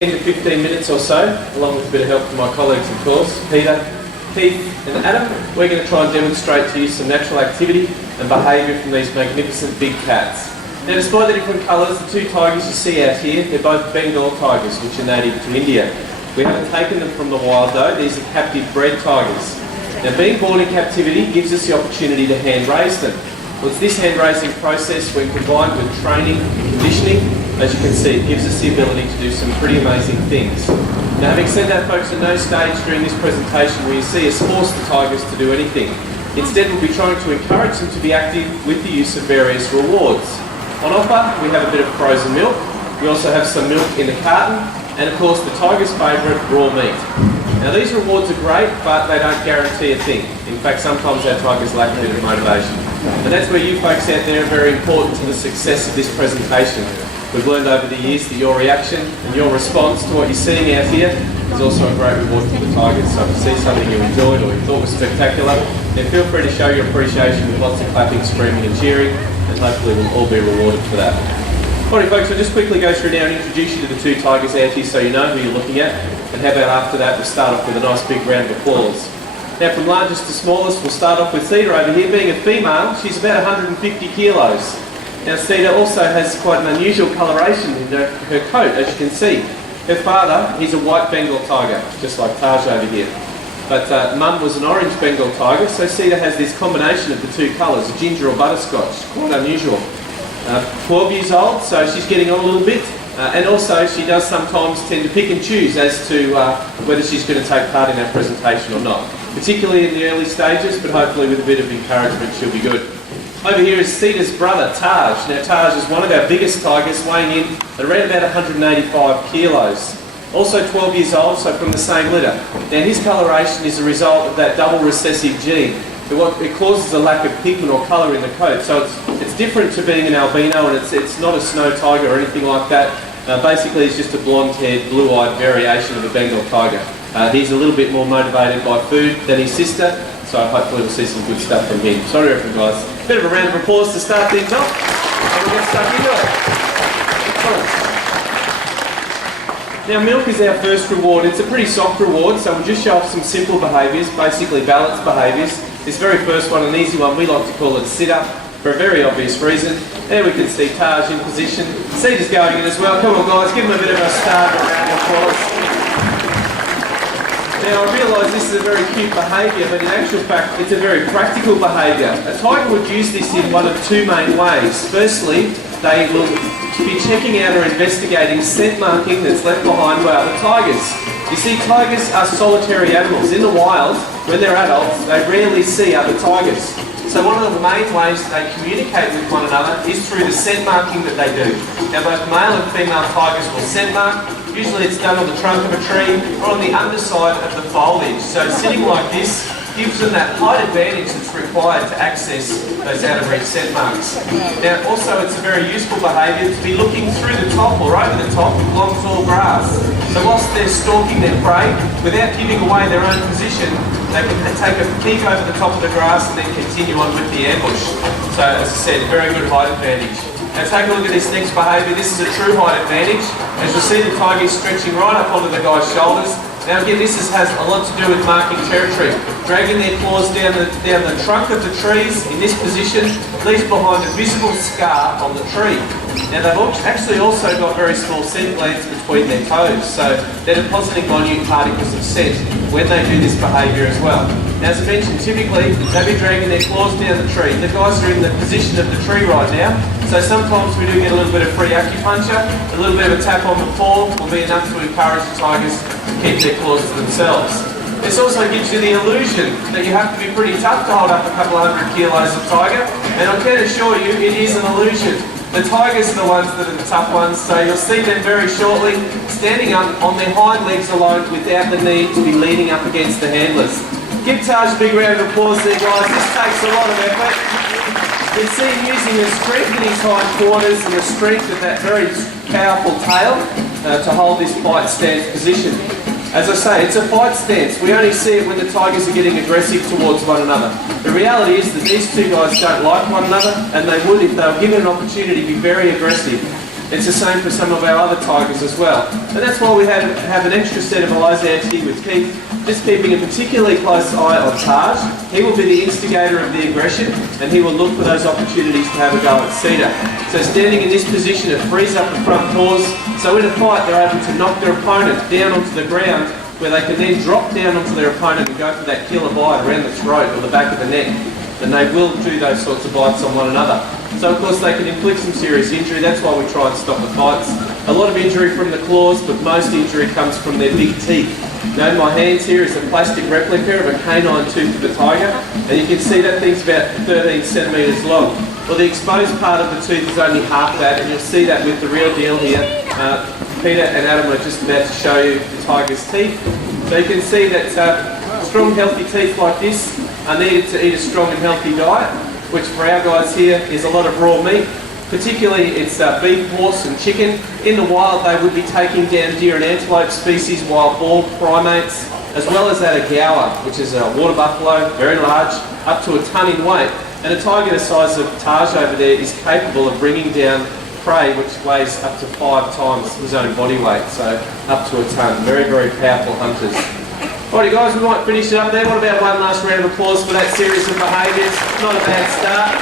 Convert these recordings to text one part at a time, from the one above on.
10 to 15 minutes or so, along with a bit of help from my colleagues, of course, Peter, Keith and Adam. We're going to try and demonstrate to you some natural activity and behaviour from these magnificent big cats. Now, despite the different colours, the two tigers you see out here, they're both Bengal tigers, which are native to India. We haven't taken them from the wild though, these are captive bred tigers. Now, being born in captivity gives us the opportunity to hand raise them. Well, it's this hand raising process, when combined with training and conditioning, as you can see, it gives us the ability to do some pretty amazing things. Now, having said that, folks, at no stage during this presentation will you see us force the tigers to do anything. Instead, we'll be trying to encourage them to be active with the use of various rewards. On offer, we have a bit of frozen milk. We also have some milk in the carton, and of course, the tiger's favourite, raw meat. Now, these rewards are great, but they don't guarantee a thing. In fact, sometimes our tigers lack a bit of motivation. And that's where you folks out there are very important to the success of this presentation. We've learned over the years that your reaction and your response to what you're seeing out here is also a great reward for the tigers. So if you see something you enjoyed or you thought was spectacular, then feel free to show your appreciation with lots of clapping, screaming and cheering, and hopefully we'll all be rewarded for that. Alright folks, I'll just quickly go through now and introduce you to the two tigers out here so you know who you're looking at, and how about after that we'll start off with a nice big round of applause. Now, from largest to smallest, we'll start off with Cedar over here. Being a female, she's about 150 kilos. Now, Cedar also has quite an unusual coloration in her coat, as you can see. Her father, he's a white Bengal tiger, just like Taj over here. But Mum was an orange Bengal tiger, so Cedar has this combination of the two colours, a ginger or butterscotch, quite unusual. 12 years old, so she's getting on a little bit. And also, she does sometimes tend to pick and choose as to whether she's going to take part in our presentation or not. Particularly in the early stages, but hopefully with a bit of encouragement she'll be good. Over here is Cedar's brother, Taj. Now, Taj is one of our biggest tigers, weighing in at around about 185 kilos. Also 12 years old, so from the same litter. Now, his coloration is a result of that double recessive gene. It causes a lack of pigment or colour in the coat, so it's different to being an albino, and it's not a snow tiger or anything like that. Basically, it's just a blonde-haired, blue-eyed variation of a Bengal tiger. He's a little bit more motivated by food than his sister, so hopefully we'll see some good stuff from him. So what do you reckon, guys? Bit of a round of applause to start things off, and we'll get stuck into it. Now, milk is our first reward. It's a pretty soft reward, so we'll just show off some simple behaviours, basically balanced behaviours. This very first one, an easy one, we like to call it sit-up, for a very obvious reason. There we can see Taj in position. Cedar's going in as well. Come on, guys, give him a bit of a start and a round of applause. Now, I realise this is a very cute behaviour, but in actual fact, it's a very practical behaviour. A tiger would use this in one of two main ways. Firstly, they will be checking out or investigating scent marking that's left behind by other tigers. You see, tigers are solitary animals. In the wild, when they're adults, they rarely see other tigers. So one of the main ways they communicate with one another is through the scent marking that they do. Now, both male and female tigers will scent mark. Usually it's done on the trunk of a tree or on the underside of the foliage. So sitting like this gives them that height advantage that's required to access those out-of-reach scent marks. Now, also it's a very useful behaviour to be looking through the top or over the top of long tall grass. So whilst they're stalking their prey, without giving away their own position, they can take a peek over the top of the grass and then continue on with the ambush. So as I said, very good height advantage. Now take a look at this next behaviour. This is a true height advantage. As you'll see, the tiger is stretching right up onto the guy's shoulders. Now again, this has a lot to do with marking territory. Dragging their claws down the trunk of the trees in this position leaves behind a visible scar on the tree. Now they've actually also got very small scent glands between their toes, so they're depositing minute particles of scent when they do this behaviour as well. Now, as I mentioned, typically they'll be dragging their claws down the tree. The guys are in the position of the tree right now, so sometimes we do get a little bit of free acupuncture. A little bit of a tap on the paw will be enough to encourage the tigers to keep their claws to themselves. This also gives you the illusion that you have to be pretty tough to hold up a couple of 100 kilos of tiger, and I can assure you it is an illusion. The tigers are the ones that are the tough ones, so you'll see them very shortly standing up on their hind legs alone without the need to be leaning up against the handlers. Give Taj a big round of applause there, guys. This takes a lot of effort. You can see him using the strength in his hind quarters and the strength of that very powerful tail to hold this fight stance position. As I say, it's a fight stance. We only see it when the tigers are getting aggressive towards one another. The reality is that these two guys don't like one another, and they would, if they were given an opportunity, be very aggressive. It's the same for some of our other tigers as well. And that's why we have an extra set of eyes out here with Keith, just keeping a particularly close eye on Taj. He will be the instigator of the aggression, and he will look for those opportunities to have a go at Cedar. So standing in this position, it frees up the front paws, so in a fight they're able to knock their opponent down onto the ground, where they can then drop down onto their opponent and go for that killer bite around the throat or the back of the neck. And they will do those sorts of bites on one another. So of course they can inflict some serious injury. That's why we try and stop the fights. A lot of injury from the claws, but most injury comes from their big teeth. Now in my hands here is a plastic replica of a canine tooth of a tiger, and you can see that thing's about 13 centimetres long. Well, the exposed part of the tooth is only half that, and you'll see that with the real deal here. Peter and Adam are just about to show you the tiger's teeth. So you can see that strong, healthy teeth like this are needed to eat a strong and healthy diet, which for our guys here is a lot of raw meat. Particularly it's beef, horse and chicken. In the wild they would be taking down deer and antelope species, wild boar, primates, as well as that agawa, which is a water buffalo, very large, up to a tonne in weight. And a tiger the size of Taj over there is capable of bringing down prey which weighs up to 5 times his own body weight, so up to a tonne. Very, very powerful hunters. Alrighty guys, we might finish it up there. What about one last round of applause for that series of behaviours? Not a bad start.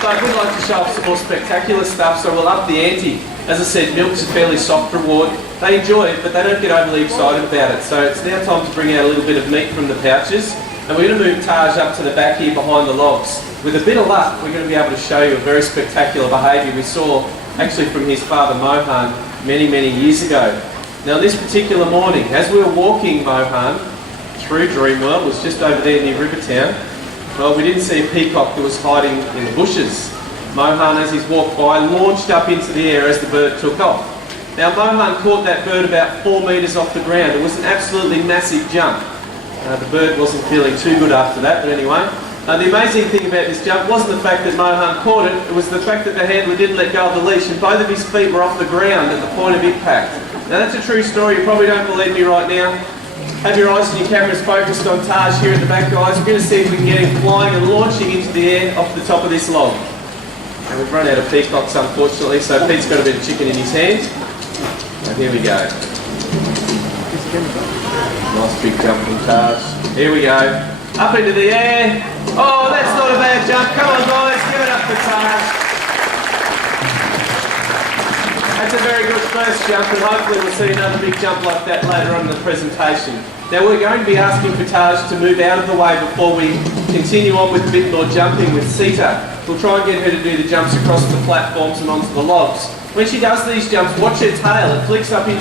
But we'd like to show off some more spectacular stuff, so we'll up the ante. As I said, milk's a fairly soft reward. They enjoy it, but they don't get overly excited about it. So it's now time to bring out a little bit of meat from the pouches. And we're going to move Taj up to the back here behind the logs. With a bit of luck, we're going to be able to show you a very spectacular behaviour we saw actually from his father Mohan many, many years ago. Now this particular morning, as we were walking Mohan through Dreamworld, it was just over there near Rivertown, well, we didn't see a peacock that was hiding in the bushes. Mohan, as he's walked by, launched up into the air as the bird took off. Now Mohan caught that bird about 4 metres off the ground. It was an absolutely massive jump. The bird wasn't feeling too good after that, but anyway. The amazing thing about this jump wasn't the fact that Mohan caught it, it was the fact that the handler didn't let go of the leash and both of his feet were off the ground at the point of impact. Now that's a true story, you probably don't believe me right now. Have your eyes and your cameras focused on Taj here at the back, guys. We're going to see if we can get him flying and launching into the air off the top of this log. And we've run out of peacocks unfortunately, so Pete's got a bit of chicken in his hand. And here we go. Nice big jump from Taj. Here we go. Up into the air. Oh, that's not a bad jump. Come on guys, give it up for Taj. That's a very good first jump, and hopefully we'll see another big jump like that later on in the presentation. Now we're going to be asking for Taj to move out of the way before we continue on with a bit more jumping with Sita. We'll try and get her to do the jumps across the platforms and onto the logs. When she does these jumps, watch her tail. It flicks up into